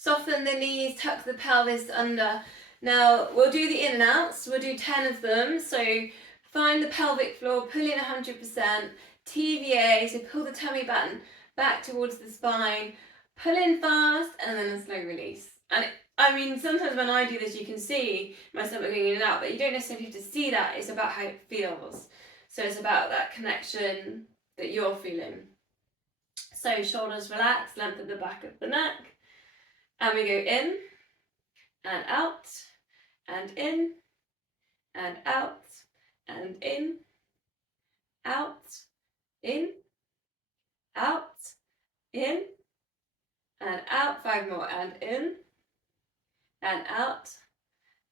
Soften the knees, tuck the pelvis under. Now we'll do the in and outs, we'll do 10 of them. So find the pelvic floor, pull in 100%, TVA, so pull the tummy button back towards the spine, pull in fast, and then a slow release. And I mean, sometimes when I do this, you can see my stomach going in and out, but you don't necessarily have to see that. It's about how it feels. So it's about that connection that you're feeling. So shoulders relaxed, length of the back of the neck. And we go in, and out, and in, and out, and in, out, in, out, in, and out. 5 more, and in, and out,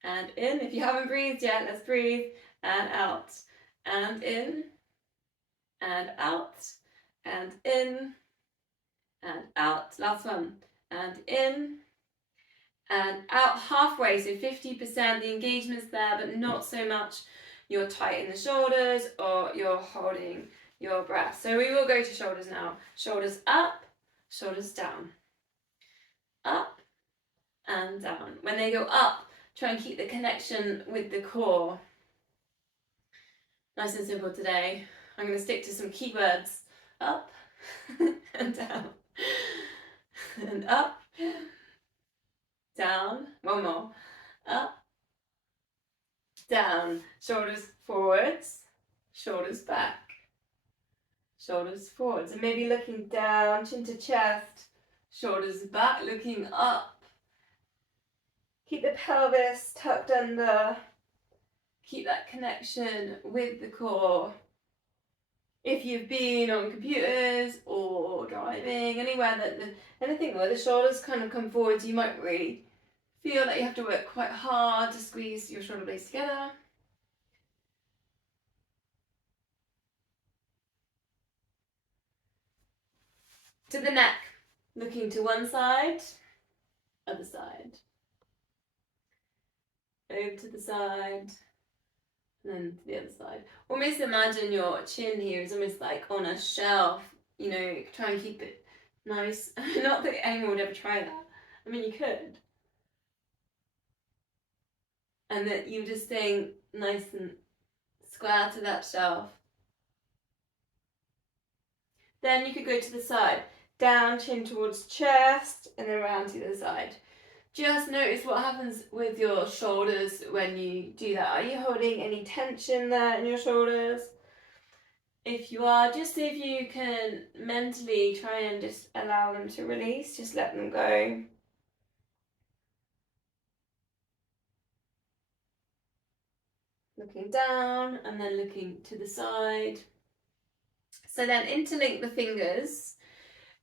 and in. If you haven't breathed yet, let's breathe, and out, and in, and out, and in, and out. Last one, and in, and out halfway, so 50%. The engagement's there, but not so much you're tight in the shoulders or you're holding your breath. So we will go to shoulders now. Shoulders up, shoulders down. Up and down. When they go up, try and keep the connection with the core. Nice and simple today. I'm going to stick to some keywords. Up and down. And up, down. One more. Up, down. Shoulders forwards, shoulders back. Shoulders forwards. And maybe looking down, chin to chest. Shoulders back, looking up. Keep the pelvis tucked under. Keep that connection with the core. If you've been on computers or driving, anything where the shoulders kind of come forwards, you might really feel like you have to work quite hard to squeeze your shoulder blades together. To the neck, looking to one side, other side. Over to the side, and then to the other side. Almost imagine your chin here is almost like on a shelf, you know, try and keep it nice. Not that anyone would ever try that. I mean, you could. And that you're just staying nice and square to that shelf. Then you could go to the side. Down, chin towards chest, and then around to the other side. Just notice what happens with your shoulders when you do that. Are you holding any tension there in your shoulders? If you are, just see if you can mentally try and just allow them to release. Just let them go. Looking down and then looking to the side. So then interlink the fingers.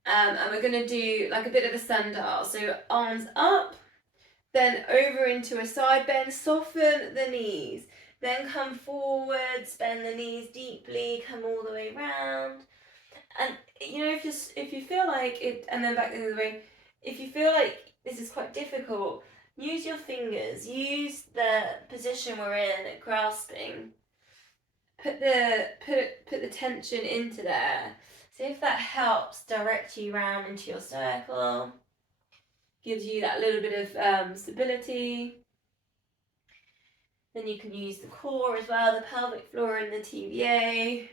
And we're going to do like a bit of a sundial. So arms up, then over into a side bend, soften the knees. Then come forwards, bend the knees deeply, come all the way round. And you know, if you feel like it, and then back the other way, if you feel like this is quite difficult, use your fingers, use the position we're in, grasping. Put the tension into there. See if that helps direct you round into your circle. Gives you that little bit of stability. Then you can use the core as well, the pelvic floor and the TVA.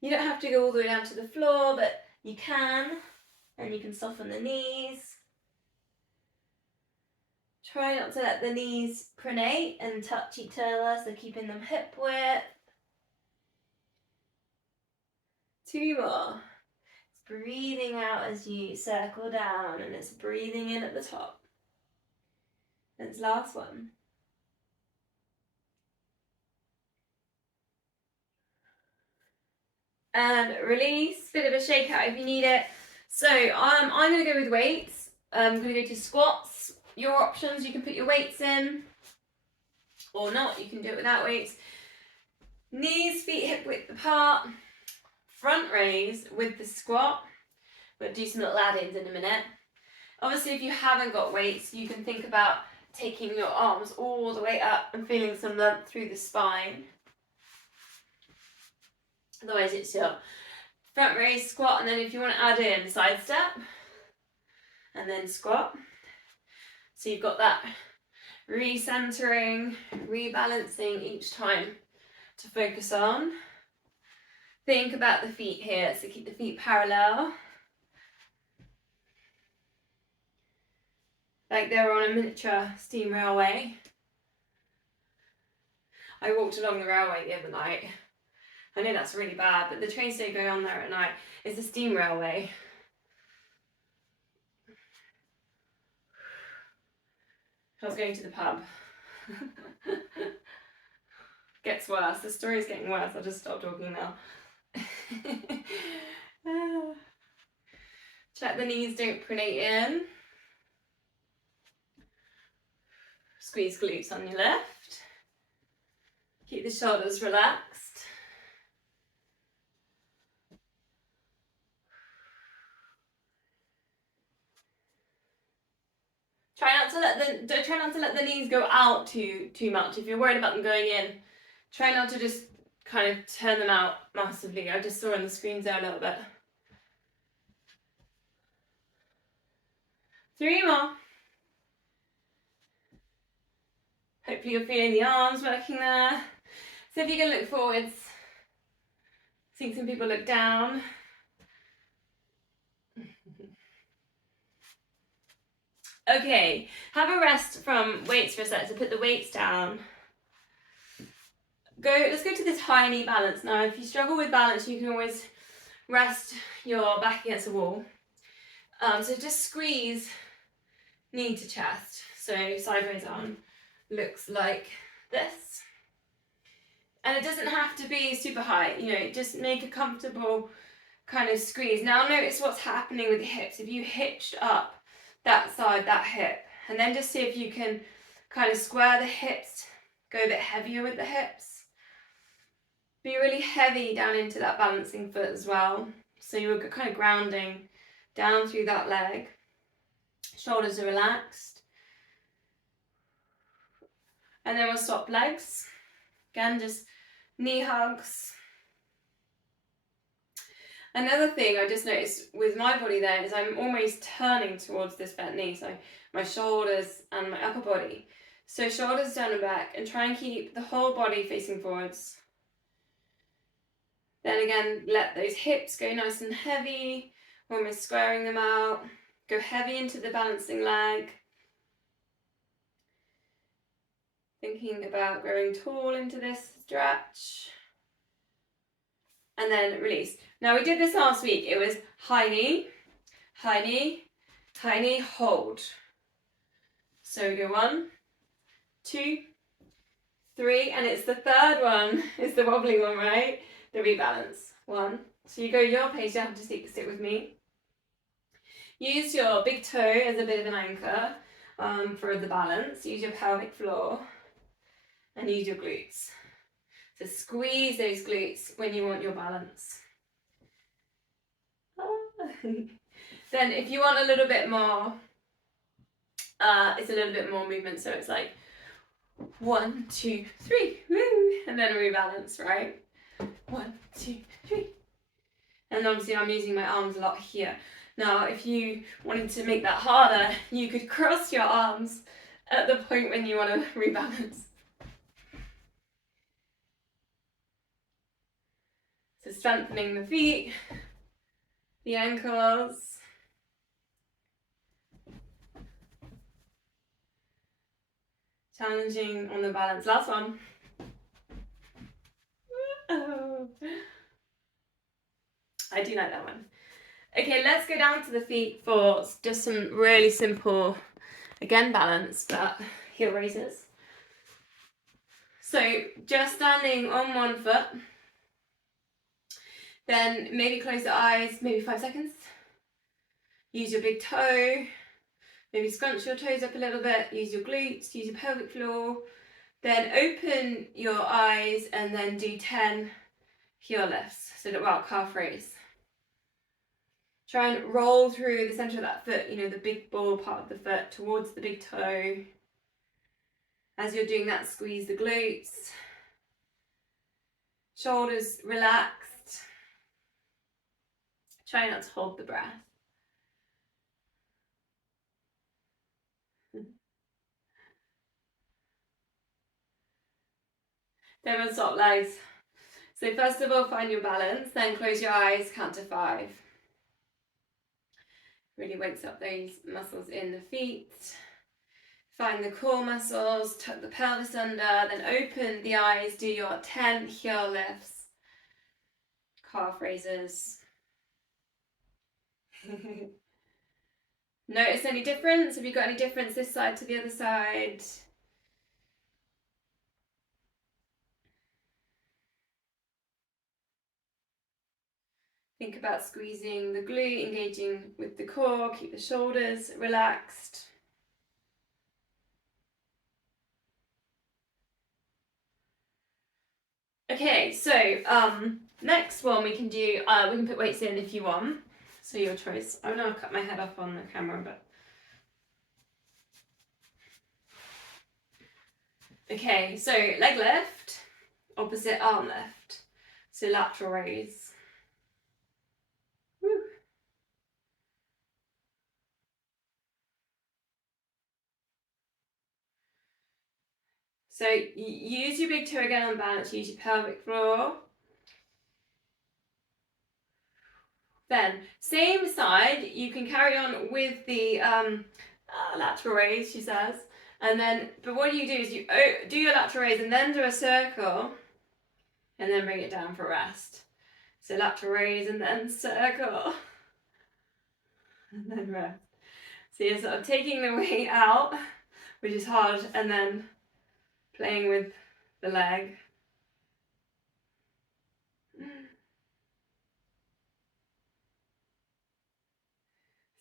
You don't have to go all the way down to the floor, but you can. And you can soften the knees. Try not to let the knees pronate and touch each other, so keeping them hip width. 2 more. It's breathing out as you circle down, and it's breathing in at the top. And it's last one. And release, bit of a shake out if you need it. So I'm going to go with weights. I'm going to go to squats. Your options, you can put your weights in or not. You can do it without weights. Knees, feet hip width apart. Front raise with the squat. We'll do some little add-ins in a minute. Obviously, if you haven't got weights, you can think about taking your arms all the way up and feeling some length through the spine. Otherwise, it's your front raise squat, and then if you want to add in side step, and then squat. So you've got that recentering, rebalancing each time to focus on. Think about the feet here, so keep the feet parallel. Like they're on a miniature steam railway. I walked along the railway the other night. I know that's really bad, but the trains don't go on there at night. It's a steam railway. I was going to the pub. Gets worse. The story's getting worse. I'll just stop talking now. Check the knees don't pronate in. Squeeze glutes on your left. Keep the shoulders relaxed. Try not to let the knees go out too much. If you're worried about them going in, try not to just kind of turn them out massively. I just saw on the screens there a little bit. 3 more. Hopefully you're feeling the arms working there. So if you can look forwards, I think some people look down. Okay, have a rest from weights for a sec, so put the weights down. Let's go to this high knee balance. Now, if you struggle with balance, you can always rest your back against the wall. So just squeeze knee to chest. So sideways arm looks like this. And it doesn't have to be super high, you know, just make a comfortable kind of squeeze. Now notice what's happening with the hips. If you hitched up that side, that hip, and then just see if you can kind of square the hips, go a bit heavier with the hips. Be really heavy down into that balancing foot as well. So you're kind of grounding down through that leg. Shoulders are relaxed. And then we'll swap legs. Again, just knee hugs. Another thing I just noticed with my body there is I'm almost turning towards this bent knee, so my shoulders and my upper body. So shoulders down and back, and try and keep the whole body facing forwards. Then again, let those hips go nice and heavy, almost squaring them out. Go heavy into the balancing leg. Thinking about growing tall into this stretch. And then release. Now we did this last week. It was high knee, high knee, high knee, hold. So we go 1, 2, 3, and it's the third one. It's the wobbling one, right? The rebalance. 1. So you go your pace. You have to stick with me. Use your big toe as a bit of an anchor for the balance. Use your pelvic floor and use your glutes. So squeeze those glutes when you want your balance. Then if you want a little bit more, it's a little bit more movement. So it's like 1, 2, 3, woo, and then rebalance, right? 1, 2, 3. And obviously I'm using my arms a lot here. Now, if you wanted to make that harder, you could cross your arms at the point when you want to rebalance. So strengthening the feet, the ankles. Challenging on the balance. Last one. Oh. I do like that one. Okay, let's go down to the feet for just some really simple, again, balance, but heel raises. So just standing on one foot. Then maybe close the eyes, maybe 5 seconds. Use your big toe. Maybe scrunch your toes up a little bit. Use your glutes, use your pelvic floor. Then open your eyes and then do 10 heel lifts. So calf raise. Try and roll through the center of that foot, you know, the big ball part of the foot towards the big toe. As you're doing that, squeeze the glutes. Shoulders relaxed. Try not to hold the breath. Then we'll swap legs. So first of all, find your balance, then close your eyes, count to 5. Really wakes up those muscles in the feet. Find the core muscles, tuck the pelvis under, then open the eyes, do your 10 heel lifts, calf raises. Notice any difference? Have you got any difference this side to the other side? Think about squeezing the glute, engaging with the core, keep the shoulders relaxed. Okay, so next one we can do, we can put weights in if you want. So your choice. I know I've cut my head off on the camera, but. Okay, so leg lift, opposite arm lift. So lateral raise. Woo. So use your big toe again on balance, use your pelvic floor. Then, same side, you can carry on with the lateral raise, she says. And then, but what you do is you do your lateral raise and then do a circle and then bring it down for rest. So lateral raise and then circle and then rest. So you're sort of taking the weight out, which is hard, and then playing with the leg.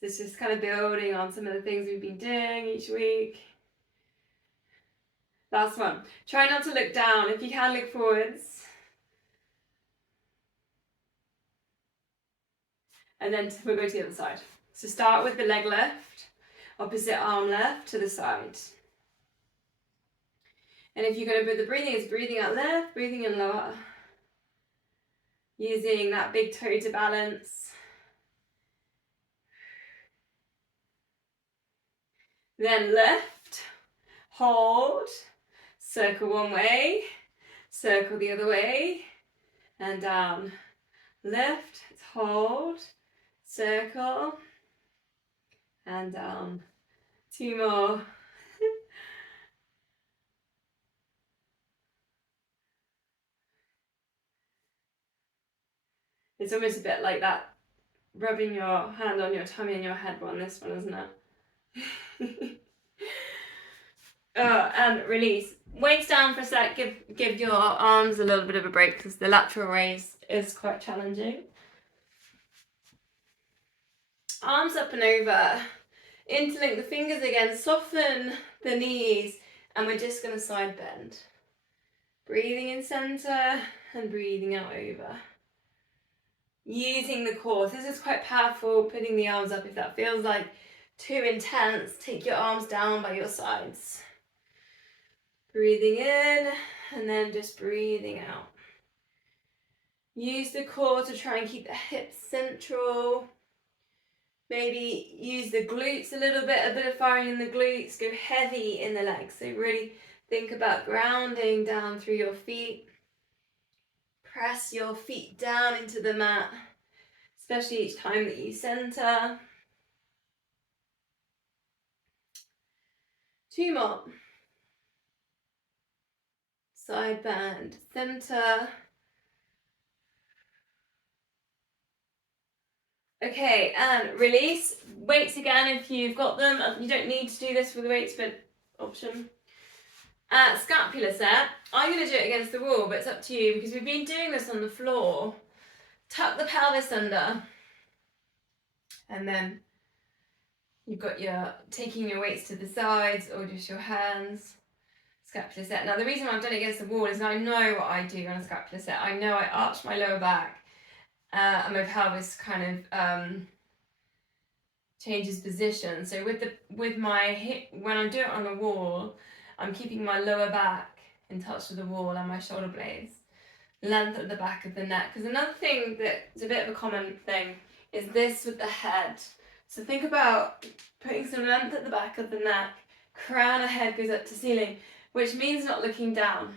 It's just kind of building on some of the things we've been doing each week. Last one. Try not to look down. If you can, look forwards. And then we'll go to the other side. So start with the leg lift, opposite arm lift to the side. And if you're going to do the breathing, it's breathing out left, breathing in lower. Using that big toe to balance. Then lift, hold, circle one way, circle the other way, and down. Lift, hold, circle, and down. 2 more. It's almost a bit like that rubbing your hand on your tummy and your head one, this one, isn't it? And release. Weights down for a sec, give your arms a little bit of a break because the lateral raise is quite challenging. Arms up and over. Interlink the fingers again, soften the knees, and we're just going to side bend. Breathing in center and breathing out over. Using the core. This is quite powerful, putting the arms up. If that feels like too intense, take your arms down by your sides. Breathing in and then just breathing out. Use the core to try and keep the hips central. Maybe use the glutes a little bit, a bit of firing in the glutes, go heavy in the legs. So really think about grounding down through your feet. Press your feet down into the mat, especially each time that you center. 2 more. Side bend, center. Okay, and release. Weights again if you've got them. You don't need to do this with the weights, but option. Scapular set. I'm going to do it against the wall, but it's up to you because we've been doing this on the floor. Tuck the pelvis under. And then you've got taking your weights to the sides or just your hands. Scapular set. Now the reason why I've done it against the wall is I know what I do on a scapular set. I know I arch my lower back and my pelvis kind of changes position. So with my hip, when I do it on the wall, I'm keeping my lower back in touch with the wall and my shoulder blades. Length at the back of the neck. Because another thing that's a bit of a common thing is this with the head. So think about putting some length at the back of the neck, crown of head goes up to ceiling, which means not looking down.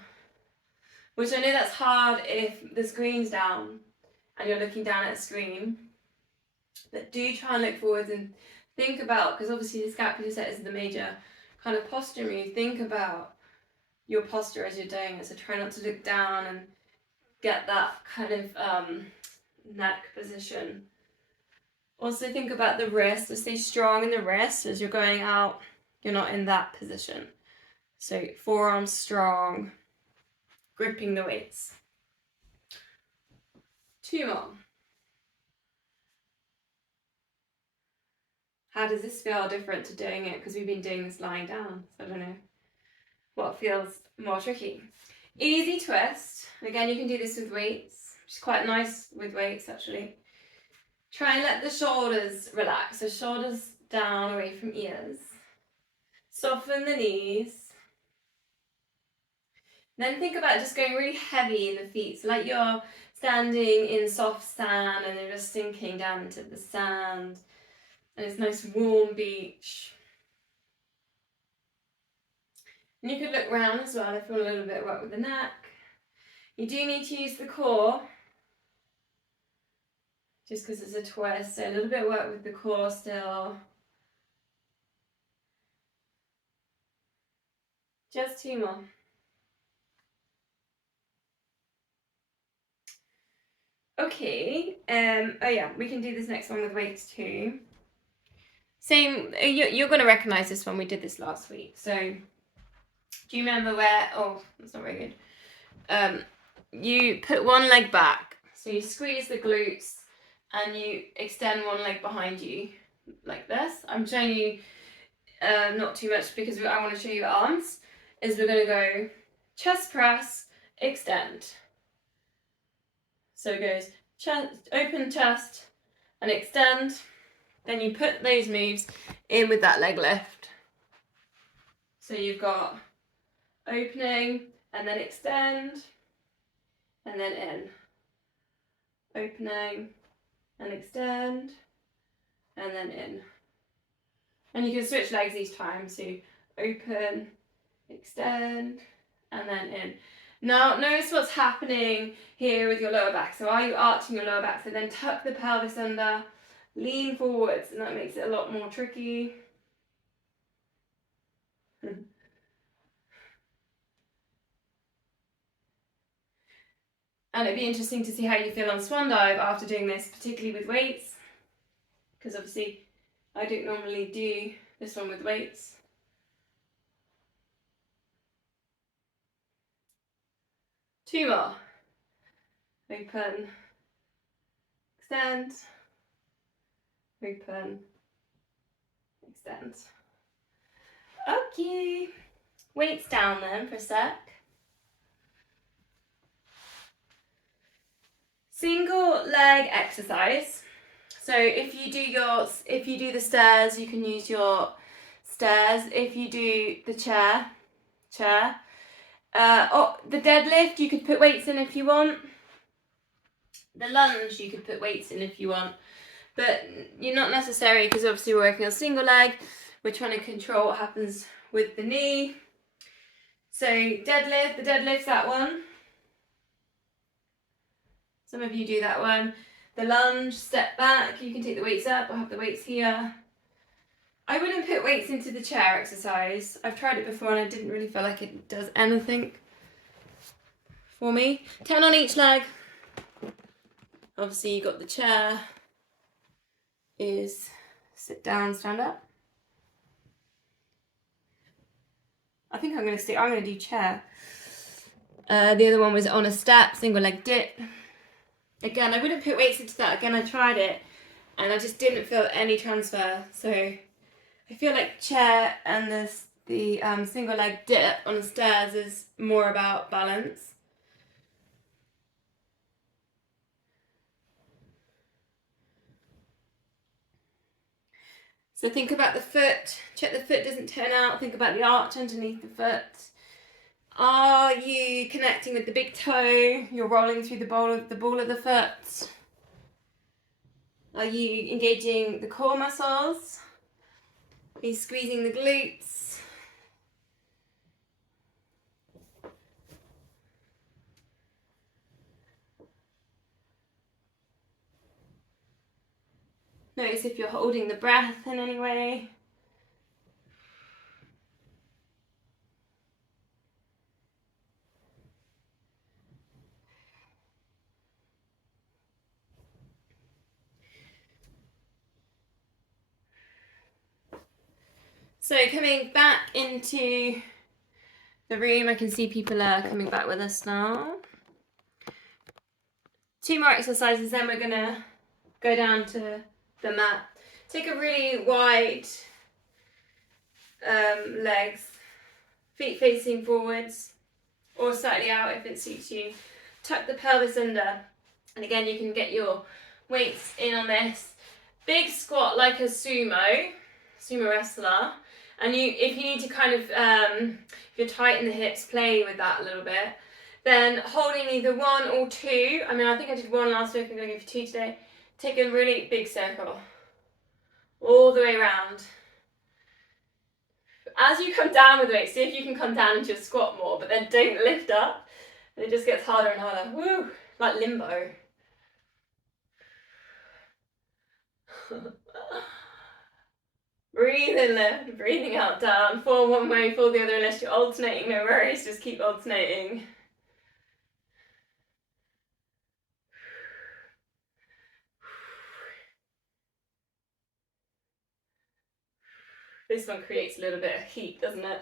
Which I know that's hard if the screen's down and you're looking down at a screen. But do try and look forwards and think about, because obviously the scapular set is the major kind of posture move. Think about your posture as you're doing it. So try not to look down and get that kind of neck position. Also think about the wrist. So stay strong in the wrist as you're going out. You're not in that position. So forearms strong, gripping the weights. 2 more. How does this feel different to doing it? Because we've been doing this lying down. So I don't know what feels more tricky. Easy twist. Again, you can do this with weights, which is quite nice with weights actually. Try and let the shoulders relax. So shoulders down away from ears. Soften the knees. Then think about just going really heavy in the feet. So like you're standing in soft sand and you're just sinking down into the sand. And it's nice warm beach. And you could look round as well if you want a little bit of work with the neck. You do need to use the core, just because it's a twist, so a little bit of work with the core still. Just 2 more. Okay, oh yeah, we can do this next one with weights too. Same, you're going to recognise this one, we did this last week. So, do you remember where, oh, that's not very good. You put one leg back, so you squeeze the glutes and you extend one leg behind you, like this. I'm showing you not too much because I want to show you arms. Is we're going to go chest press, extend. So it goes chest, open chest and extend. Then you put those moves in with that leg lift. So you've got opening and then extend and then in. Opening and extend and then in. And you can switch legs each time. So open, extend and then in. Now notice what's happening here with your lower back. So are you arching your lower back? So then tuck the pelvis under, lean forwards, and that makes it a lot more tricky. And it'd be interesting to see how you feel on swan dive after doing this, particularly with weights, because obviously I don't normally do this one with weights. Two more. Open, extend, open, extend. Okay, weights down then for a sec. Single leg exercise. So if you do the stairs, you can use your stairs. If you do the chair. Or the deadlift, you could put weights in if you want. The lunge, you could put weights in if you want. But you're not necessary because obviously we're working on single leg. We're trying to control what happens with the knee. So deadlift, the deadlift's that one. Some of you do that one. The lunge, step back, you can take the weights up, I'll have the weights here. I wouldn't put weights into the chair exercise. I've tried it before and I didn't really feel like it does anything for me. 10 on each leg. Obviously you got the chair, is sit down, stand up. I think I'm going to do chair. The other one was on a step, single leg dip. Again, I wouldn't put weights into that. Again, I tried it and I just didn't feel any transfer. So I feel like chair and the single leg dip on the stairs is more about balance. So think about the foot. Check the foot doesn't turn out. Think about the arch underneath the foot. Are you connecting with the big toe? You're rolling through the ball of the foot. Are you engaging the core muscles? Are you squeezing the glutes? Notice if you're holding the breath in any way. So coming back into the room, I can see people are coming back with us now. 2 more exercises, then we're gonna go down to the mat. Take a really wide legs, feet facing forwards or slightly out if it suits you. Tuck the pelvis under, and again you can get your weights in on this. Big squat like a sumo wrestler, and if you need to kind of, if you're tight in the hips, play with that a little bit. Then holding either 1 or 2, I mean I think I did 1 last week, I'm going to go for 2 today. Take a really big circle, all the way around. As you come down with the weight, see if you can come down into a squat more, but then don't lift up, and it just gets harder and harder. Woo! Like limbo. Breathe in, lift, breathing out, down. Fall one way, fall the other, unless you're alternating, no worries, just keep alternating. This one creates a little bit of heat, doesn't it?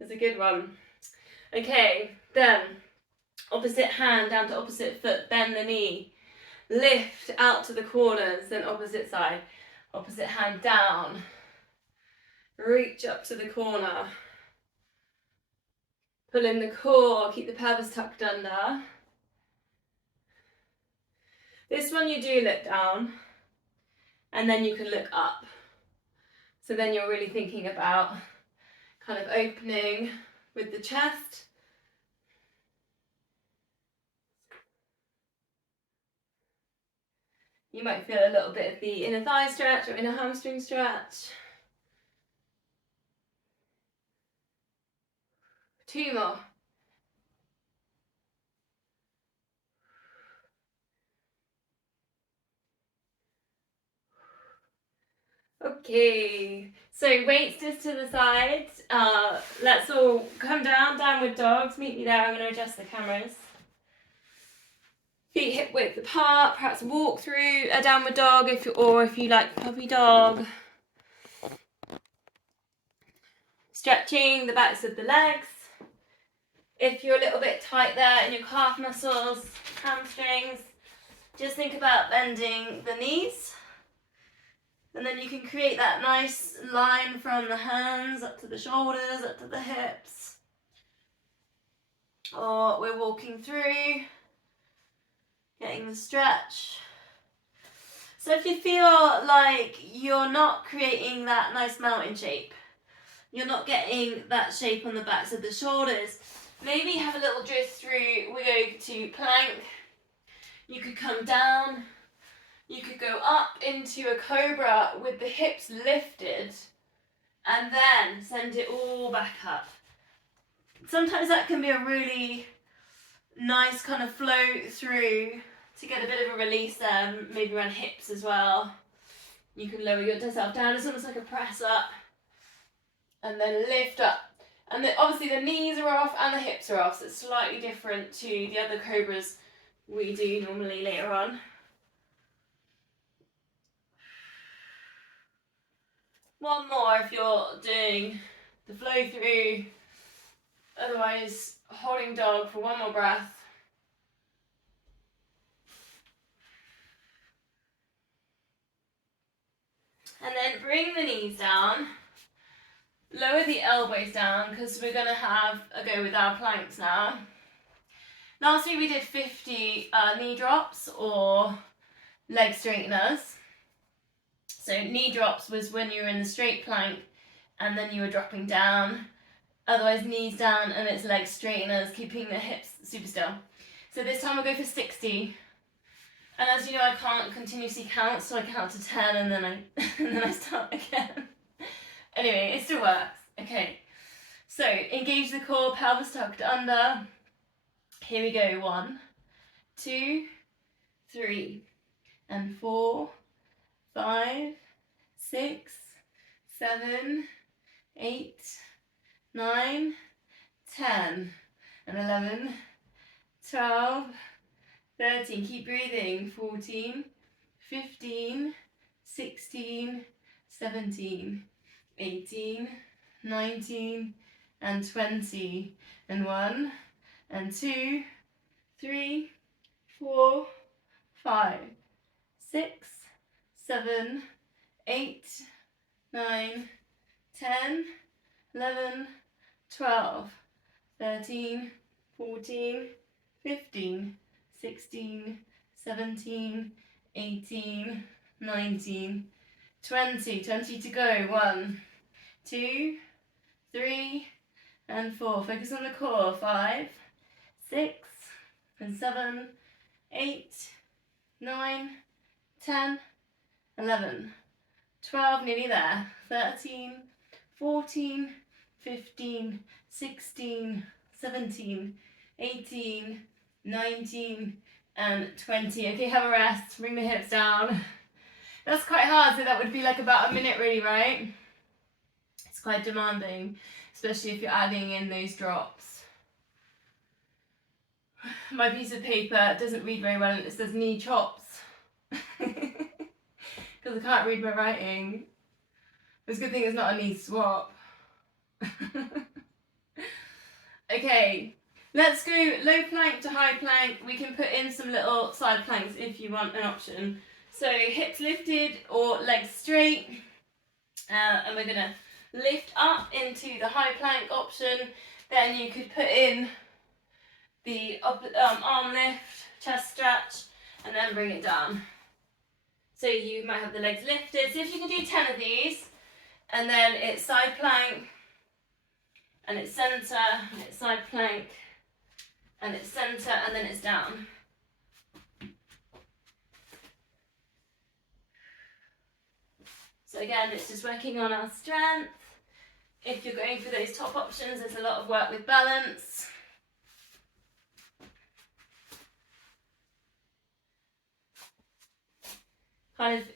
It's a good one. Okay, then opposite hand down to opposite foot, bend the knee. Lift out to the corners, then opposite side. Opposite hand down. Reach up to the corner. Pull in the core, keep the pelvis tucked under. This one you do look down, and then you can look up. So then you're really thinking about kind of opening with the chest. You might feel a little bit of the inner thigh stretch or inner hamstring stretch. 2 more. Okay, so weights just to the side. Let's all come down, downward dogs. Meet me there, I'm going to adjust the cameras. Feet hip width apart, perhaps walk through a downward dog if you like puppy dog. Stretching the backs of the legs. If you're a little bit tight there in your calf muscles, hamstrings, just think about bending the knees. And then you can create that nice line from the hands up to the shoulders, up to the hips. Or we're walking through, getting the stretch. So if you feel like you're not creating that nice mountain shape, you're not getting that shape on the backs of the shoulders, maybe have a little drift through. We go to plank. You could come down. You could go up into a cobra with the hips lifted and then send it all back up. Sometimes that can be a really nice kind of flow through to get a bit of a release there, maybe around hips as well. You can lower yourself down, it's almost like a press up and then lift up. And then obviously the knees are off and the hips are off, so it's slightly different to the other cobras we do normally later on. One more if you're doing the flow through, otherwise holding dog for 1 more breath. And then bring the knees down, lower the elbows down because we're going to have a go with our planks now. Last week we did 50 knee drops or leg straighteners. So knee drops was when you were in the straight plank and then you were dropping down. Otherwise knees down and it's leg straighteners, keeping the hips super still. So this time we'll go for 60. And as you know, I can't continuously count, so I count to 10 and then I start again. Anyway, it still works. Okay. So engage the core, pelvis tucked under. Here we go. 1, 2, 3, and 4, 5, 6, 7, 8, 9, 10, and 11, 12, 13. Keep breathing. 14, 15, 16, 17, 18, 19, and 20, and 1, and 2, 3, 4, 5, 6, 7, 8, 9, 10, 11, 12, 13, 14, 15, 16, 17, 18, 19, 20. 20 to go. 1, 2, 3, and 4. Focus on the core. 5, 6, and 7, 8, 9, 10, 11, 12, nearly there. 13, 14, 15, 16, 17, 18, 19, and 20. Okay, have a rest. Bring the hips down. That's quite hard, so that would be like about a minute really, right? It's quite demanding, especially if you're adding in those drops. My piece of paper doesn't read very well and it says knee chops. Because I can't read my writing. It's a good thing it's not a knee swap. Okay, let's go low plank to high plank. We can put in some little side planks if you want an option. So hips lifted or legs straight. And we're going to lift up into the high plank option. Then you could put in the arm lift, chest stretch, and then bring it down. So you might have the legs lifted. So if you can do 10 of these, and then it's side plank, and it's centre, and it's side plank, and it's centre, and then it's down. So again, it's just working on our strength. If you're going for those top options, there's a lot of work with balance.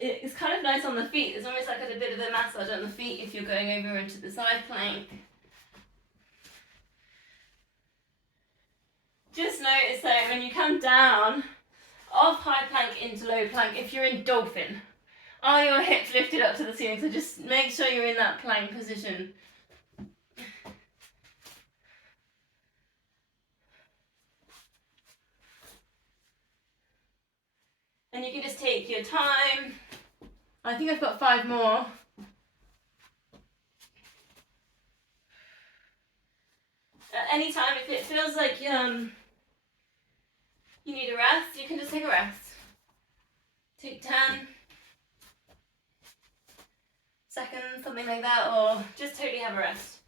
It's kind of nice on the feet. It's almost like a bit of a massage on the feet if you're going over into the side plank. Just notice though, when you come down off high plank into low plank, if you're in dolphin, are your hips lifted up to the ceiling? So just make sure you're in that plank position. And you can just take your time. I think I've got 5 more. At any time, if it feels like you need a rest, you can just take a rest. Take 10 seconds, something like that, or just totally have a rest.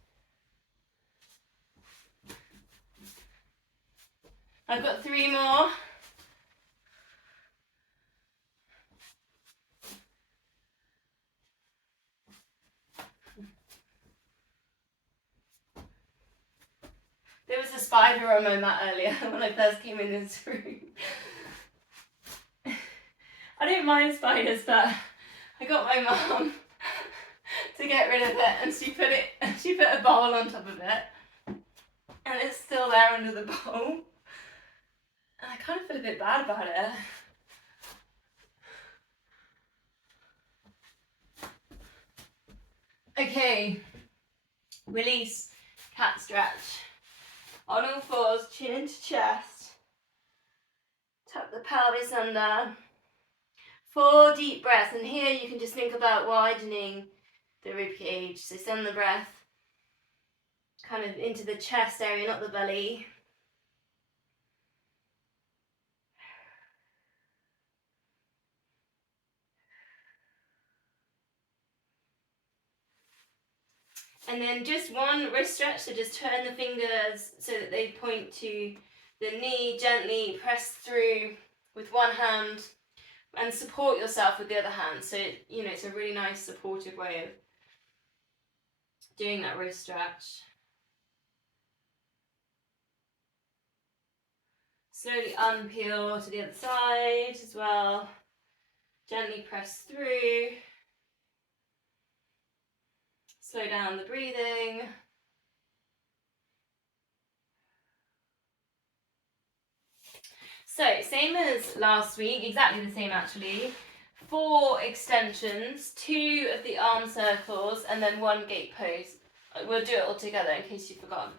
I've got 3 more. There was a spider on my mat earlier when I first came in this room. I don't mind spiders, but I got my mum to get rid of it, and she put a bowl on top of it, and it's still there under the bowl. And I kind of feel a bit bad about it. Okay, release, cat stretch. On all fours, chin into chest. Tuck the pelvis under. 4 deep breaths, and here you can just think about widening the rib cage. So send the breath kind of into the chest area, not the belly. And then just one wrist stretch, so just turn the fingers so that they point to the knee, gently press through with one hand and support yourself with the other hand. So, you know, it's a really nice supportive way of doing that wrist stretch. Slowly unpeel to the other side as well. Gently press through. Slow down the breathing. So, same as last week, exactly the same actually. 4 extensions, 2 of the arm circles, and then 1 gate pose. We'll do it all together in case you've forgotten.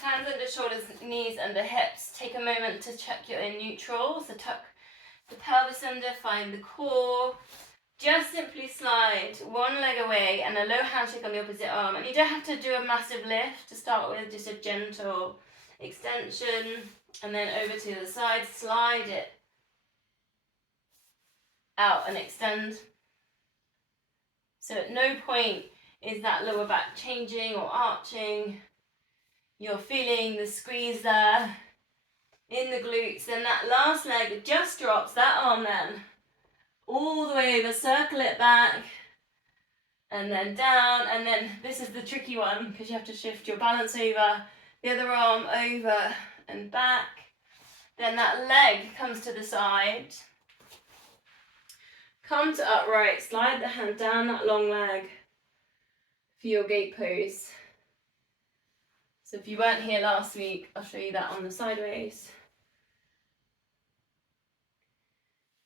Hands under shoulders, knees under hips. Take a moment to check you're in neutral. So tuck the pelvis under, find the core. Just simply slide one leg away and a low handshake on the opposite arm. And you don't have to do a massive lift to start with, just a gentle extension. And then over to the side, slide it out and extend. So at no point is that lower back changing or arching. You're feeling the squeeze there in the glutes. Then that last leg just drops, that arm then all the way over, circle it back, and then down. And then this is the tricky one because you have to shift your balance over, the other arm over and back. Then that leg comes to the side. Come to upright, slide the hand down that long leg for your gate pose. So if you weren't here last week, I'll show you that on the sideways.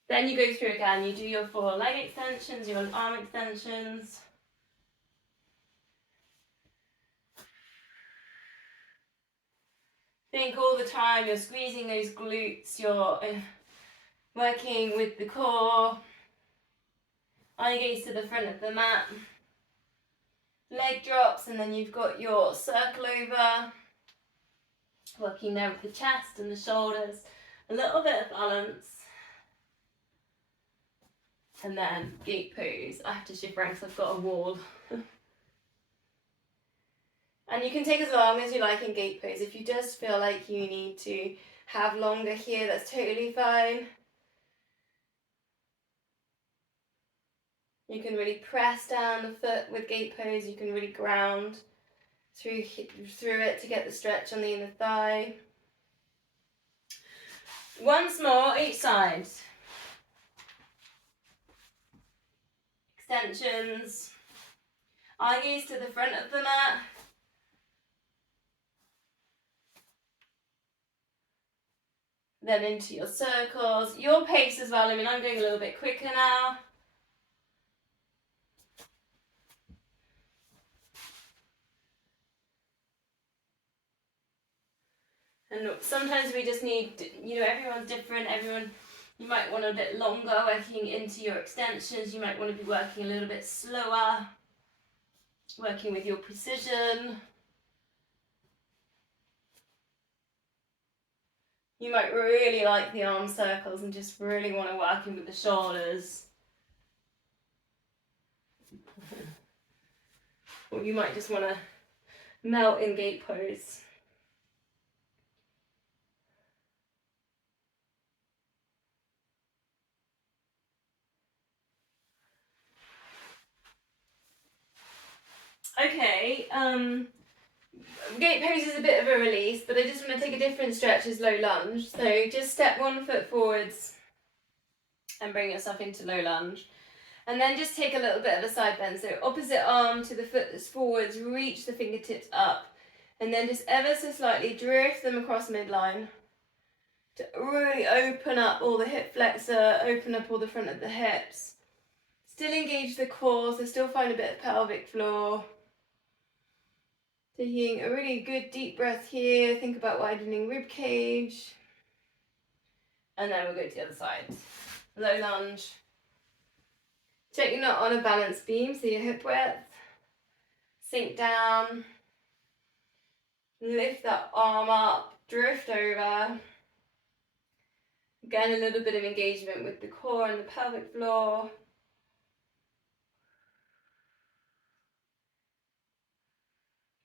Then you go through again, you do your 4 leg extensions, your arm extensions. Think all the time you're squeezing those glutes, you're working with the core. Eye gaze to the front of the mat. Leg drops, and then you've got your circle over. Working there with the chest and the shoulders. A little bit of balance. And then gate pose. I have to shift around because I've got a wall. And you can take as long as you like in gate pose. If you just feel like you need to have longer here, that's totally fine. You can really press down the foot with gate pose. You can really ground through it to get the stretch on the inner thigh. Once more, each side. Extensions. Eye gaze to the front of the mat. Then into your circles. Your pace as well. I mean, I'm going a little bit quicker now. And sometimes we just need, everyone's different. You might want a bit longer working into your extensions. You might want to be working a little bit slower. Working with your precision. You might really like the arm circles and just really want to work in with the shoulders. Or you might just want to melt in gate pose. Okay, gate pose is a bit of a release, but I just want to take a different stretch as low lunge. So just step 1 foot forwards and bring yourself into low lunge. And then just take a little bit of a side bend. So opposite arm to the foot that's forwards, reach the fingertips up. And then just ever so slightly drift them across midline. To really open up all the hip flexor, open up all the front of the hips. Still engage the core, so still find a bit of pelvic floor. Taking a really good deep breath here. Think about widening rib cage. And then we'll go to the other side. Low lunge. Check you're not on a balance beam, so your hip width. Sink down. Lift that arm up. Drift over. Again, a little bit of engagement with the core and the pelvic floor.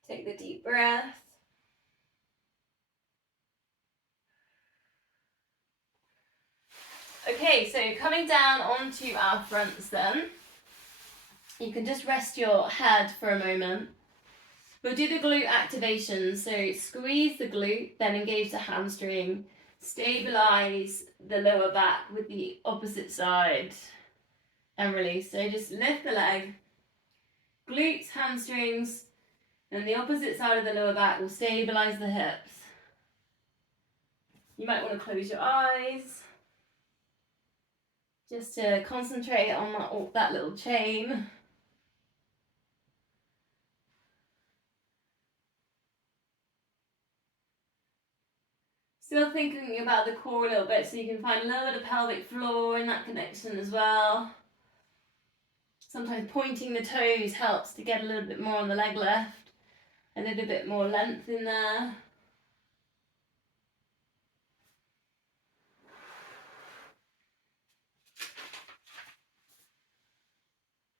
Take the deep breath. Okay, so coming down onto our fronts then. You can just rest your head for a moment. We'll do the glute activation. So squeeze the glute, then engage the hamstring. Stabilize the lower back with the opposite side. and release. So just lift the leg, glutes, hamstrings, and the opposite side of the lower back will stabilize the hips. You might want to close your eyes just to concentrate on that little chain. Still thinking about the core a little bit, so you can find lower the pelvic floor in that connection as well. Sometimes pointing the toes helps to get a little bit more on the leg lift, a little bit more length in there.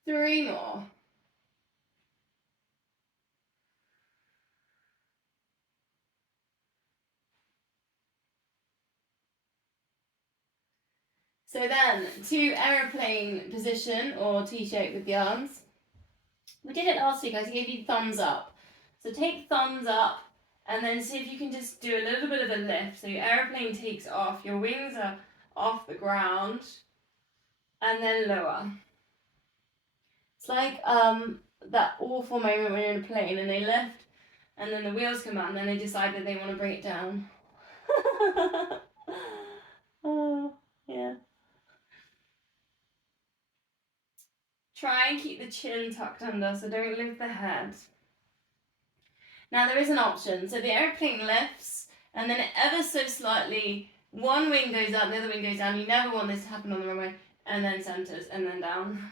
Three more. So then, to aeroplane position or T-shape with the arms. We did it last week, I gave you thumbs up. So take thumbs up and then see if you can just do a little bit of a lift. So your aeroplane takes off, your wings are off the ground, and then lower. It's like that awful moment when you're in a plane and they lift and then the wheels come out and then they decide that they want to bring it down. Oh, yeah. Try and keep the chin tucked under, so don't lift the head. Now there is an option. So the airplane lifts and then ever so slightly, one wing goes up, the other wing goes down. You never want this to happen on the runway. And then centers and then down.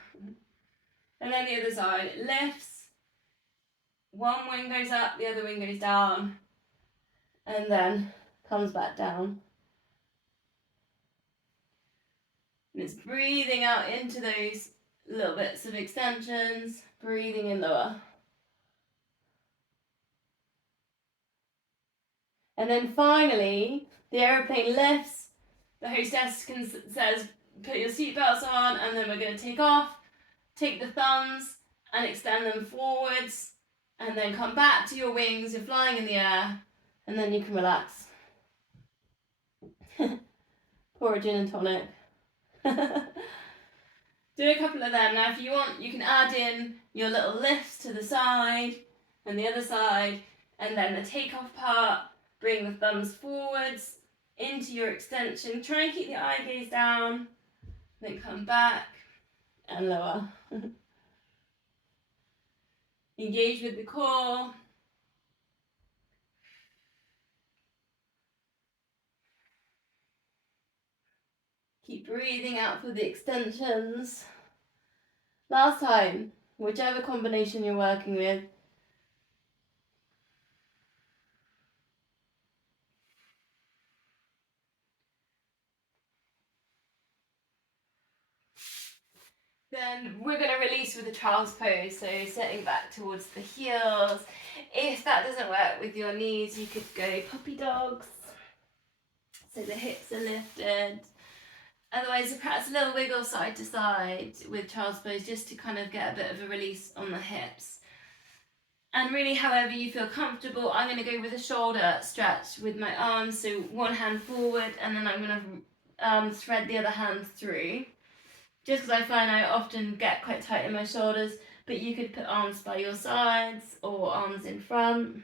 And then the other side, it lifts. One wing goes up, the other wing goes down. And then comes back down. And it's breathing out into those little bits of extensions, breathing in lower. And then finally, the aeroplane lifts, the hostess says, put your seatbelts on, and then we're going to take off, take the thumbs and extend them forwards, and then come back to your wings, you're flying in the air, and then you can relax. Pour a gin and tonic. Do a couple of them. Now if you want, you can add in your little lifts to the side and the other side, and then the takeoff part, bring the thumbs forwards into your extension. Try and keep the eye gaze down, then come back and lower. Engage with the core. Keep breathing out for the extensions. Last time, whichever combination you're working with. Then we're going to release with a child's pose, so setting back towards the heels. If that doesn't work with your knees, you could go puppy dogs, so the hips are lifted. Otherwise, perhaps a little wiggle side to side with child's pose, just to kind of get a bit of a release on the hips. And really, however you feel comfortable, I'm going to go with a shoulder stretch with my arms, so one hand forward, and then I'm going to thread the other hand through. Just because I find I often get quite tight in my shoulders, but you could put arms by your sides or arms in front.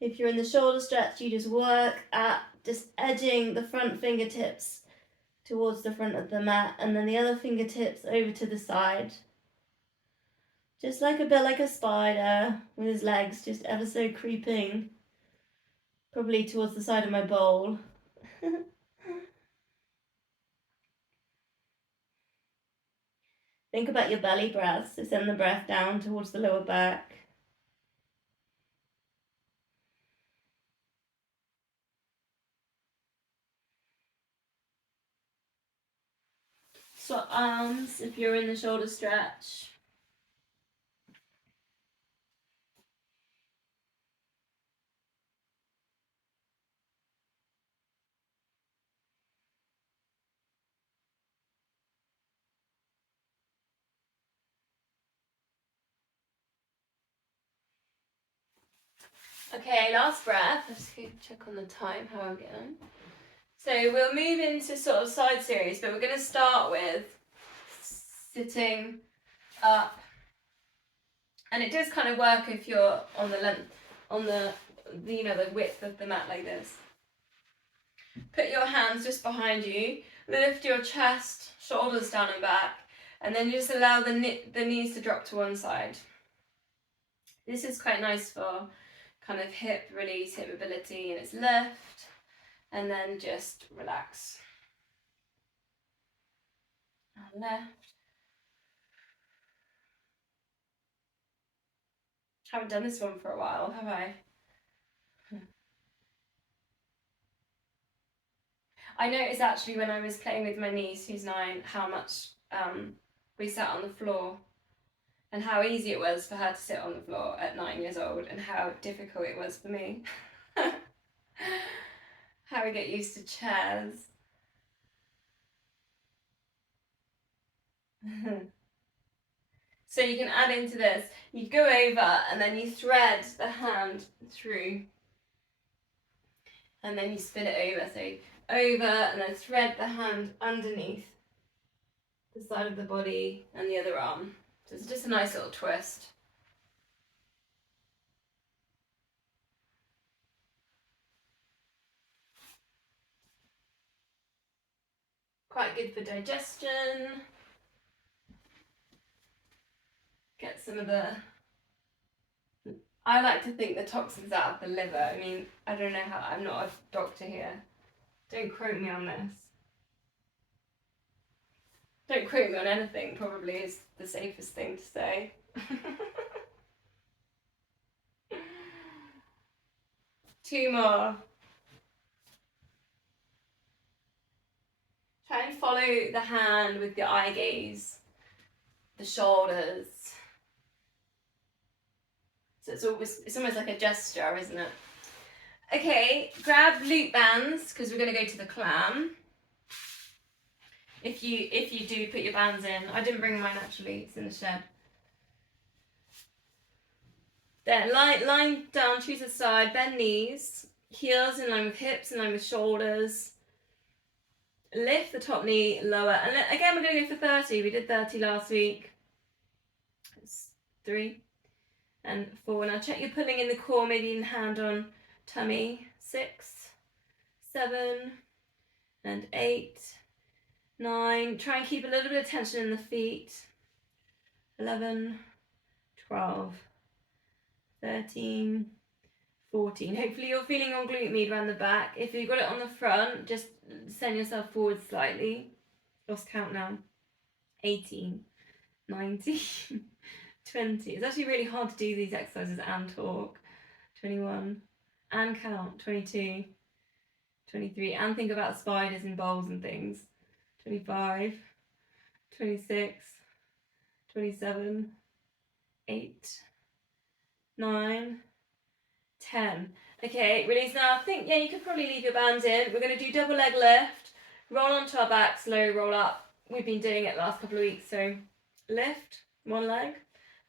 If you're in the shoulder stretch, you just work at just edging the front fingertips towards the front of the mat, and then the other fingertips over to the side. Just like a bit like a spider with his legs just ever so creeping, probably towards the side of my bowl. Think about your belly breath, so send the breath down towards the lower back. Swap arms if you're in the shoulder stretch. Okay, last breath. Let's go check on the time, how I'm getting. So we'll move into sort of side series, but we're going to start with sitting up. And it does kind of work if you're on the length, on the width of the mat like this. Put your hands just behind you, lift your chest, shoulders down and back, and then just allow the knees to drop to one side. This is quite nice for kind of hip release, hip mobility, and it's lift, and then just relax. And left. Haven't done this one for a while, have I? I noticed actually when I was playing with my niece, who's 9, how much we sat on the floor and how easy it was for her to sit on the floor at 9 years old and how difficult it was for me. How we get used to chairs. So you can add into this, you go over and then you thread the hand through and then you spin it over. So over and then thread the hand underneath the side of the body and the other arm. So it's just a nice little twist. Quite good for digestion. Get some of the, I like to think the toxins out of the liver. I mean, I don't know how, I'm not a doctor here. Don't quote me on this. Don't quote me on anything, probably is the safest thing to say. Two more. Try and follow the hand with your eye gaze, the shoulders. So it's almost like a gesture, isn't it? Okay, grab loop bands because we're going to go to the clam. If you do put your bands in, I didn't bring mine actually, it's in the shed. Then line down, choose a side, bend knees, heels in line with hips, in line with shoulders. Lift the top knee lower, and again we're going to go for 30. We did 30 last week. It's 3 and 4. Now check you're pulling in the core, maybe even hand on tummy. 6, 7, and 8, 9. Try and keep a little bit of tension in the feet. 11, 12, 13, 14. Hopefully you're feeling on glute med around the back. If you've got it on the front, just send yourself forward slightly. Lost count now. 18, 19, 20. It's actually really hard to do these exercises and talk. 21, and count. 22, 23, and think about spiders and bowls and things. 25, 26, 27, 8, 9, 10. Okay, release now. I think, yeah, you could probably leave your bands in. We're going to do double leg lift, roll onto our back, slow roll up. We've been doing it the last couple of weeks. So lift, one leg,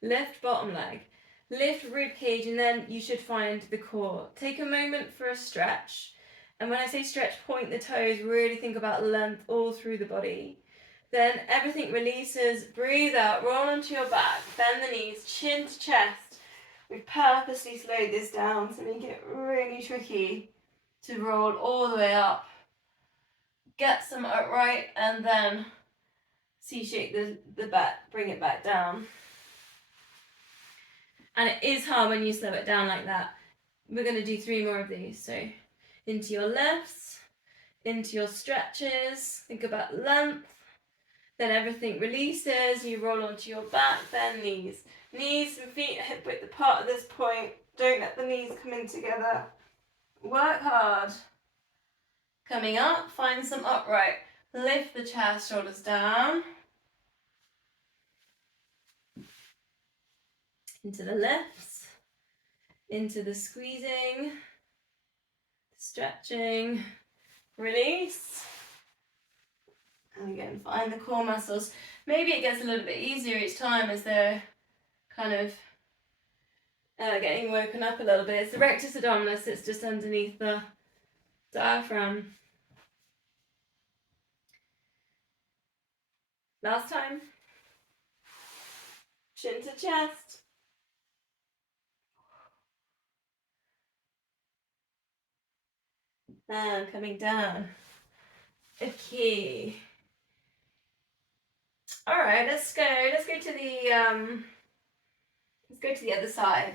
lift, bottom leg, lift rib cage, and then you should find the core. Take a moment for a stretch. And when I say stretch, point the toes, really think about length all through the body. Then everything releases, breathe out, roll onto your back, bend the knees, chin to chest. We've purposely slowed this down to make it really tricky to roll all the way up. Get some upright and then C-shape the back, bring it back down. And it is hard when you slow it down like that. We're going to do 3 more of these. So into your lifts, into your stretches, think about length. Then everything releases, you roll onto your back, then knees. Knees and feet hip width apart at this point. Don't let the knees come in together. Work hard. Coming up, find some upright. Lift the chest, shoulders down. Into the lifts. Into the squeezing. Stretching. Release. And again, find the core muscles. Maybe it gets a little bit easier each time as they're kind of getting woken up a little bit. It's the rectus abdominis, it's just underneath the diaphragm. Last time. Chin to chest. And coming down. Okay. All right, let's go to the other side.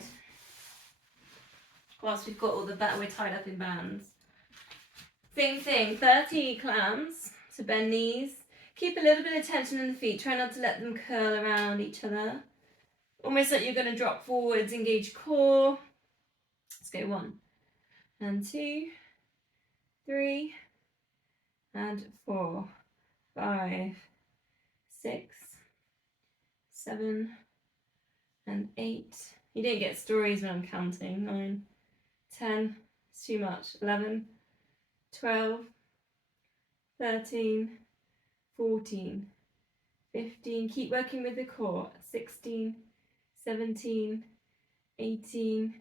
Whilst we've got all the we're tied up in bands. Same thing, 30 clams. So bend knees. Keep a little bit of tension in the feet. Try not to let them curl around each other. Almost like you're going to drop forwards, engage core. Let's go 1 and 2, 3 and 4, 5, 6, 7 and 8. You don't get stories when I'm counting. 9, 10, it's too much. 11, 12, 13, 14, 15. Keep working with the core. 16, 17, 18,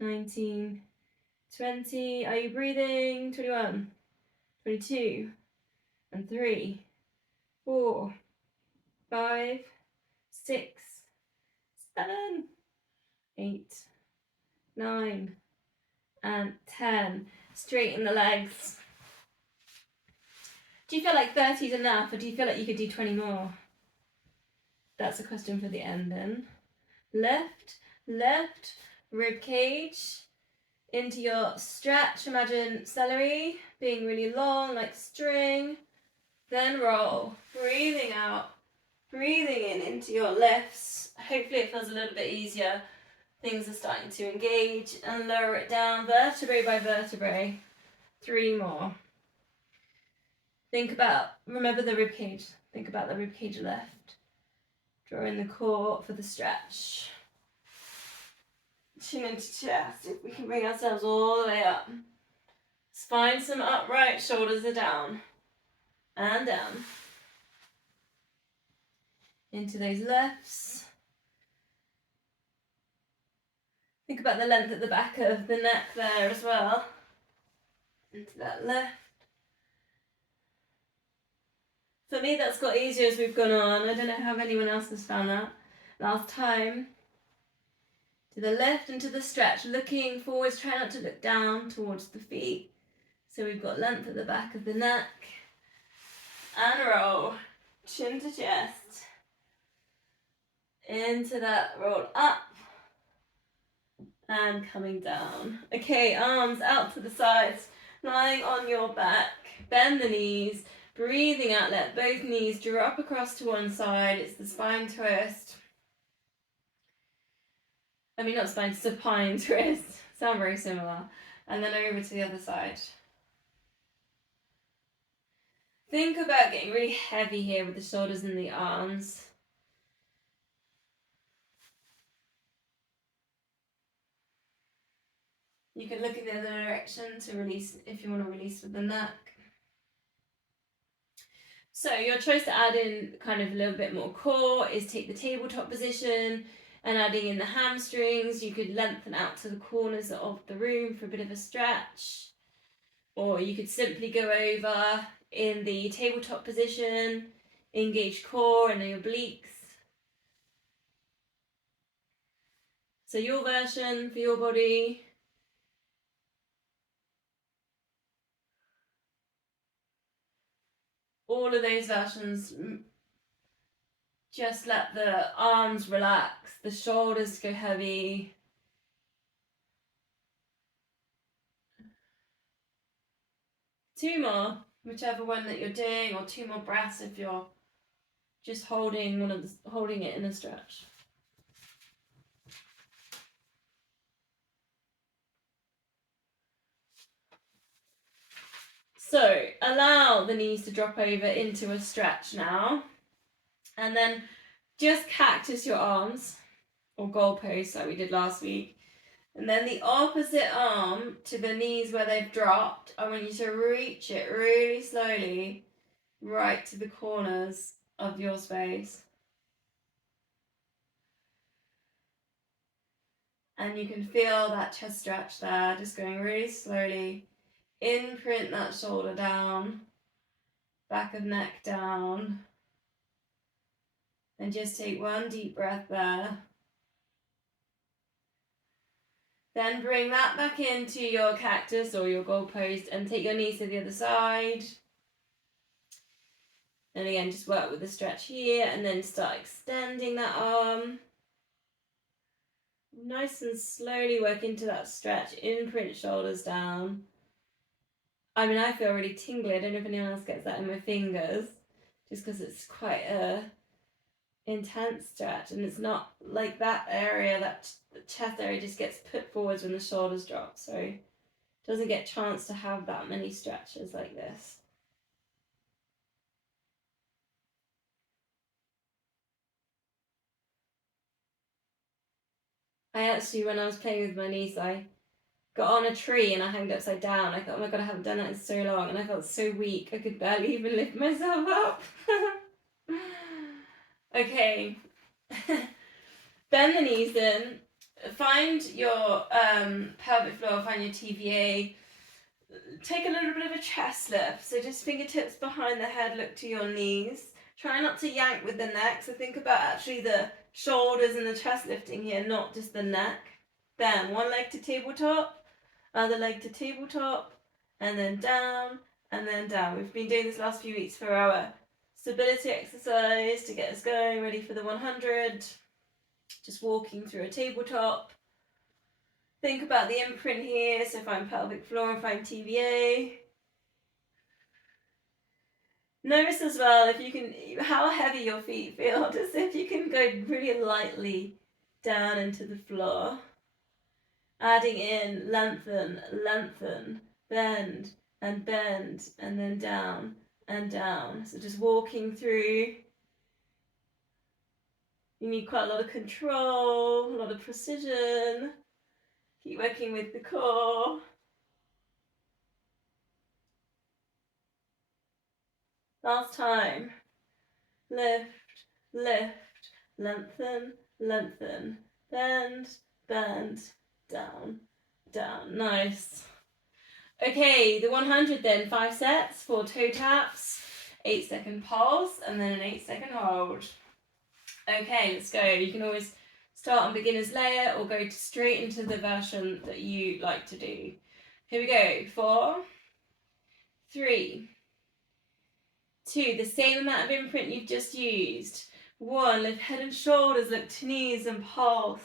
19, 20. Are you breathing? 21, 22, and 3, 4, 5, 6, 7, 8, 9, and 10. Straighten the legs. Do you feel like 30 is enough, or do you feel like you could do 20 more? That's a question for the end then. Left, rib cage, into your stretch. Imagine celery being really long, like string. Then roll, breathing out, breathing in into your lifts. Hopefully it feels a little bit easier. Things are starting to engage, and lower it down vertebrae by vertebrae. 3 more. Remember the rib cage. Think about the rib cage left. Draw in the core for the stretch. Chin into chest. If we can bring ourselves all the way up. Spine some upright, shoulders are down. And down. Into those lefts. Think about the length at the back of the neck there as well. Into that left. For me, that's got easier as we've gone on. I don't know how anyone else has found that last time. To the left and to the stretch, looking forwards, try not to look down towards the feet. So we've got length at the back of the neck. And roll. Chin to chest. Into that roll up. And coming down. Okay, arms out to the sides, lying on your back. Bend the knees, breathing out, let both knees drop across to one side. It's the spine twist. I mean, not spine, supine twist. Sound very similar. And then over to the other side. Think about getting really heavy here with the shoulders and the arms. You can look in the other direction to release if you want to release with the neck. So your choice to add in kind of a little bit more core is take the tabletop position and adding in the hamstrings. You could lengthen out to the corners of the room for a bit of a stretch. Or you could simply go over in the tabletop position, engage core and your obliques. So your version for your body. All of those versions, just let the arms relax, the shoulders go heavy. Two more, whichever one that you're doing, or 2 more breaths if you're just holding it in a stretch. So allow the knees to drop over into a stretch now. And then just cactus your arms, or goalposts like we did last week. And then the opposite arm to the knees where they've dropped, I want you to reach it really slowly right to the corners of your space. And you can feel that chest stretch there, just going really slowly. Imprint that shoulder down, back of neck down. And just take one deep breath there. Then bring that back into your cactus or your goalpost and take your knees to the other side. And again, just work with the stretch here and then start extending that arm. Nice and slowly work into that stretch, imprint shoulders down. I mean, I feel really tingly. I don't know if anyone else gets that in my fingers, just because it's quite a intense stretch, and it's not like that area, that the chest area just gets put forwards when the shoulders drop, so it doesn't get a chance to have that many stretches like this. I actually, when I was playing with my niece, I got on a tree and I hung upside down. I thought, oh my god, I haven't done that in so long, and I felt so weak. I could barely even lift myself up. Okay. Bend the knees in. Find your pelvic floor, find your TVA. Take a little bit of a chest lift. So just fingertips behind the head, look to your knees. Try not to yank with the neck. So think about actually the shoulders and the chest lifting here, not just the neck. Then one leg to tabletop, other leg to tabletop, and then down, and then down. We've been doing this last few weeks for our stability exercise to get us going, ready for the 100. Just walking through a tabletop. Think about the imprint here. So find pelvic floor and find TVA. Notice as well if you can, how heavy your feet feel. Just if you can go really lightly down into the floor. Adding in lengthen, lengthen, bend, and then down and down. So just walking through. You need quite a lot of control, a lot of precision. Keep working with the core. Last time. Lift, lift, lengthen, lengthen, bend, bend, down, down. Nice. Okay, the 100 then, 5 sets, 4 toe taps, 8-second pulse, and then an 8-second hold. Okay, let's go. You can always start on beginner's layer or go straight into the version that you like to do. Here we go. 4, 3, 2, the same amount of imprint you've just used. 1, lift head and shoulders, look to knees and pulse.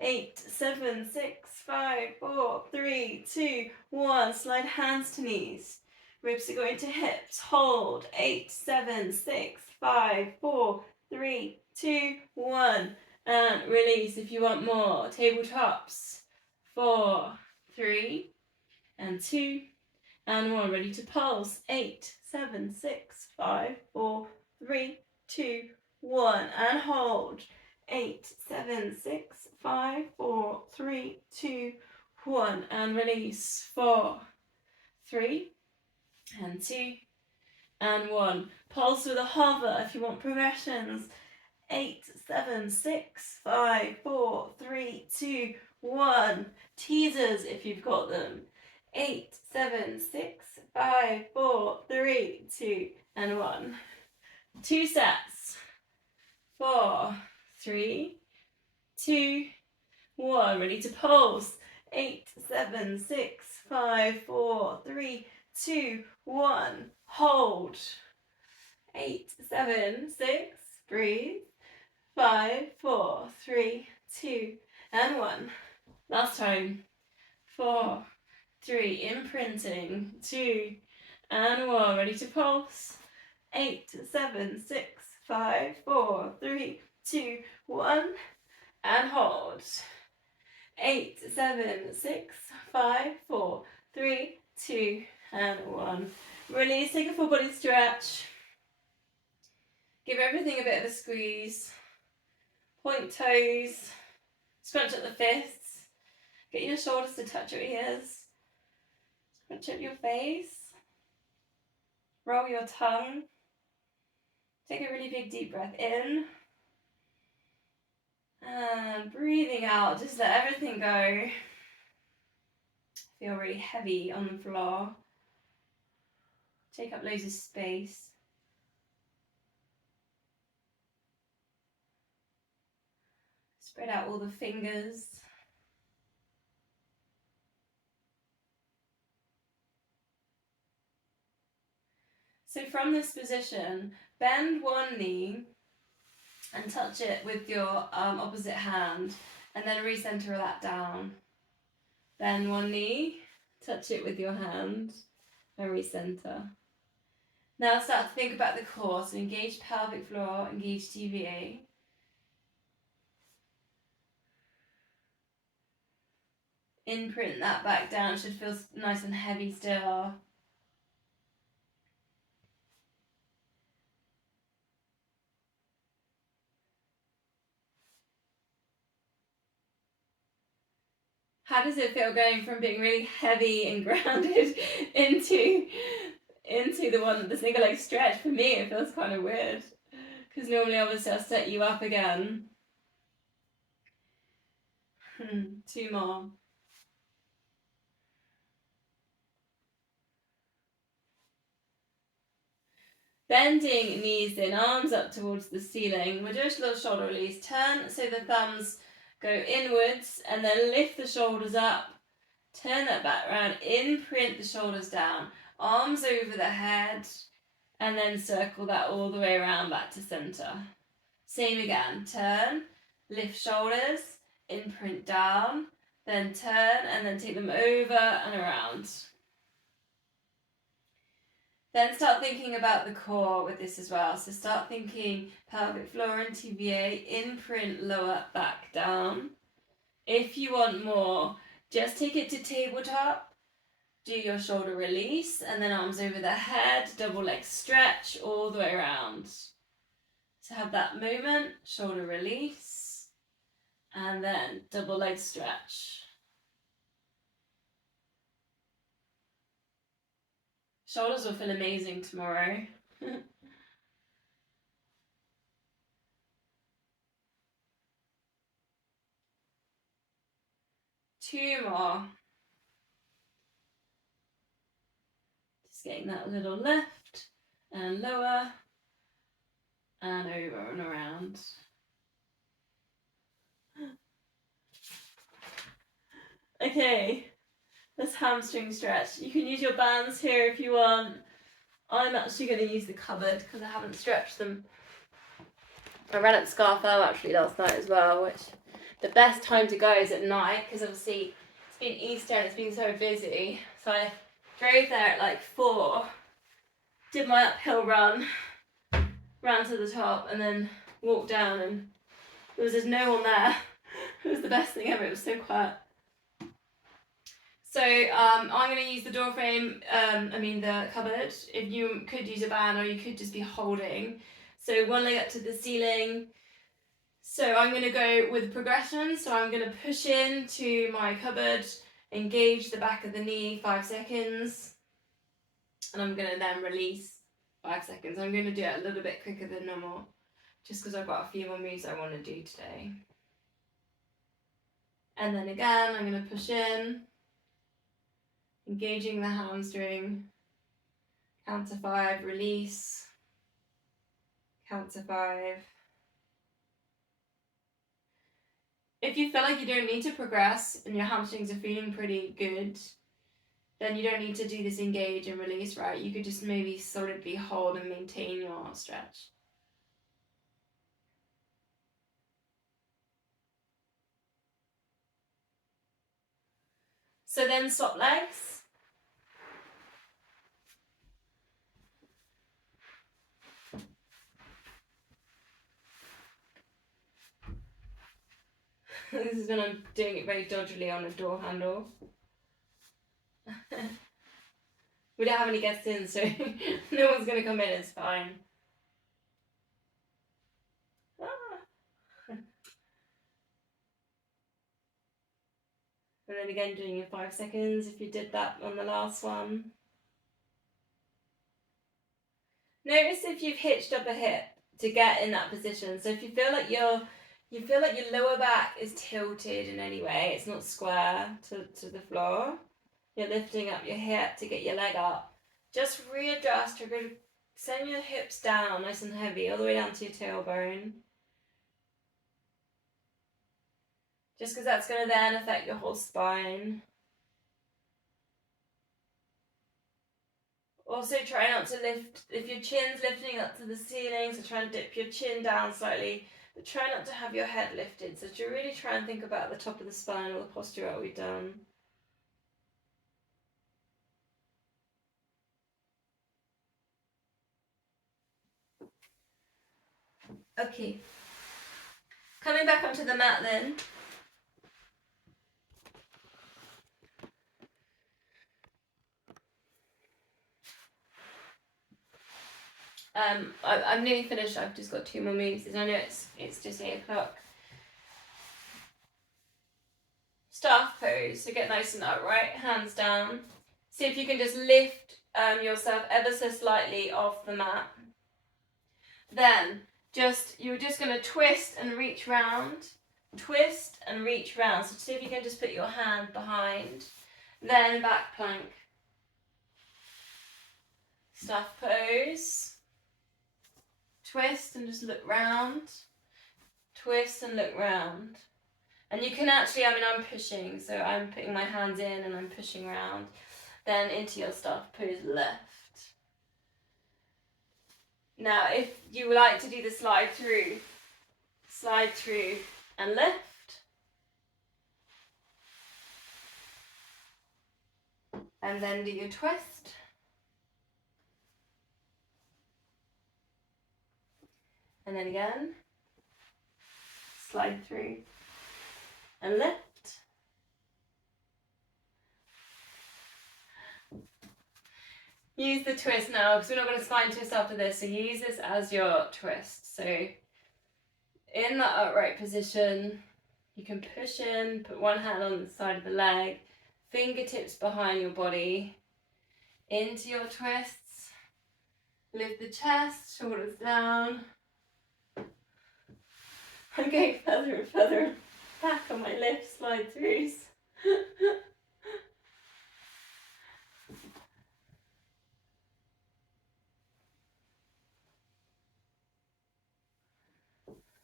8, 7, 6, 5, 4, 3, 2, 1. Slide hands to knees. Ribs are going to hips. Hold. 8, 7, 6, 5, 4, 3, 2, 1. And release if you want more. Tabletops. 4, 3, and 2, and 1. Ready to pulse. 8, 7, 6, 5, 4, 3, 2, 1. And hold. 8, 7, 6, 5, 4, 3, 2, 1. And release. 4, 3, and 2, and 1. Pulse with a hover if you want progressions. 8, 7, 6, 5, 4, 3, 2, 1. Teasers if you've got them. 8, 7, 6, 5, 4, 3, 2, and 1. 2 sets. 4, 3, 2, 1. Ready to pulse. 8, 7, 6, 5, 4, 3, 2, 1. Hold. 8, 7, 6, breathe. 5, 4, 3, 2, and 1. Last time. 4, 3, imprinting. 2, and 1. Ready to pulse. 8, 7, 6, 5, 4, 3, 2, 1. And hold. 8, 7, 6, 5, 4, 3, 2, and 1. Release. Take a full body stretch. Give everything a bit of a squeeze. Point toes. Scrunch up the fists. Get your shoulders to touch your ears. Scrunch up your face. Roll your tongue. Take a really big deep breath in. And breathing out. Just let everything go. Feel really heavy on the floor. Take up loads of space. Spread out all the fingers. So from this position, bend one knee and touch it with your opposite hand, and then recenter that down. Bend one knee, touch it with your hand, and recenter. Now start to think about the core, so engage pelvic floor, engage TVA. Imprint that back down, should feel nice and heavy still. How does it feel going from being really heavy and grounded into the one, the single leg stretch? For me, it feels kind of weird, because normally obviously I'll set you up again. 2 more. Bending knees in, arms up towards the ceiling. We'll do a little shoulder release. Turn so the thumbs go inwards, and then lift the shoulders up. Turn that back around, imprint the shoulders down. Arms over the head, and then circle that all the way around back to center. Same again. Turn, lift shoulders, imprint down, then turn, and then take them over and around. Then start thinking about the core with this as well. So start thinking pelvic floor and TVA, imprint lower back down. If you want more, just take it to tabletop, do your shoulder release, and then arms over the head, double leg stretch all the way around. So have that movement, shoulder release, and then double leg stretch. Shoulders will feel amazing tomorrow. 2 more. Just getting that little lift and lower and over and around. Okay, this hamstring stretch. You can use your bands here if you want. I'm actually going to use the cupboard because I haven't stretched them. I ran at Scarfell actually last night as well, which the best time to go is at night because obviously it's been Easter and it's been so busy. So I drove there at like 4, did my uphill run, ran to the top and then walked down, and there was just no one there. It was the best thing ever, it was so quiet. So I'm going to use the door frame, the cupboard. If you could use a band or you could just be holding. So one leg up to the ceiling. So I'm going to go with progression. So I'm going to push into my cupboard, engage the back of the knee 5 seconds. And I'm going to then release 5 seconds. I'm going to do it a little bit quicker than normal, just because I've got a few more moves I want to do today. And then again, I'm going to push in, engaging the hamstring, count to 5, release, count to 5. If you feel like you don't need to progress and your hamstrings are feeling pretty good, then you don't need to do this engage and release, right? You could just maybe solidly hold and maintain your stretch. So then swap legs. This is when I'm doing it very dodgily on a door handle. We don't have any guests in, so no one's going to come in, it's fine. And then again doing it 5 seconds if you did that on the last one. Notice if you've hitched up a hip to get in that position. So if you feel like your lower back is tilted in any way, it's not square to the floor, you're lifting up your hip to get your leg up, just readjust. You're going to send your hips down nice and heavy all the way down to your tailbone. just because that's going to then affect your whole spine. Also try not to lift, if your chin's lifting up to the ceiling, so try and dip your chin down slightly, but try not to have your head lifted. So to really try and think about the top of the spine or the posture that we've done. Okay. Coming back onto the mat then. I'm nearly finished. I've just got 2 more moves. I know it's just 8 o'clock. Staff pose. So get nice and upright, hands down. See if you can just lift yourself ever so slightly off the mat. Then you're just going to twist and reach round. Twist and reach round. So see if you can just put your hand behind. Then back plank. Staff pose. Twist and just look round. Twist and look round. And you can actually, I'm pushing, so I'm putting my hands in and I'm pushing round. Then into your staff pose left. Now, if you like to do the slide through and lift. And then do your twist. And then again, slide through and lift. Use the twist now, because we're not going to spine twist after this, so use this as your twist. So in that upright position, you can push in, put one hand on the side of the leg, fingertips behind your body, into your twists, lift the chest, shoulders down. I'm going further and further back on my left slide throughs.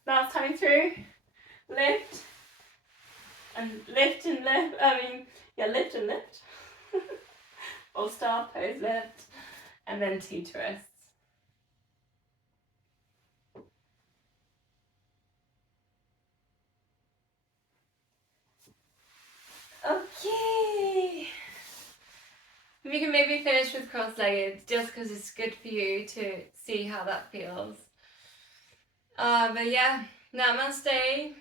Last time through, lift and lift and lift. Lift and lift. Or staff pose, lift, and then 2 twists. Okay. We can maybe finish with cross-legged, just because it's good for you to see how that feels. But yeah, namaste.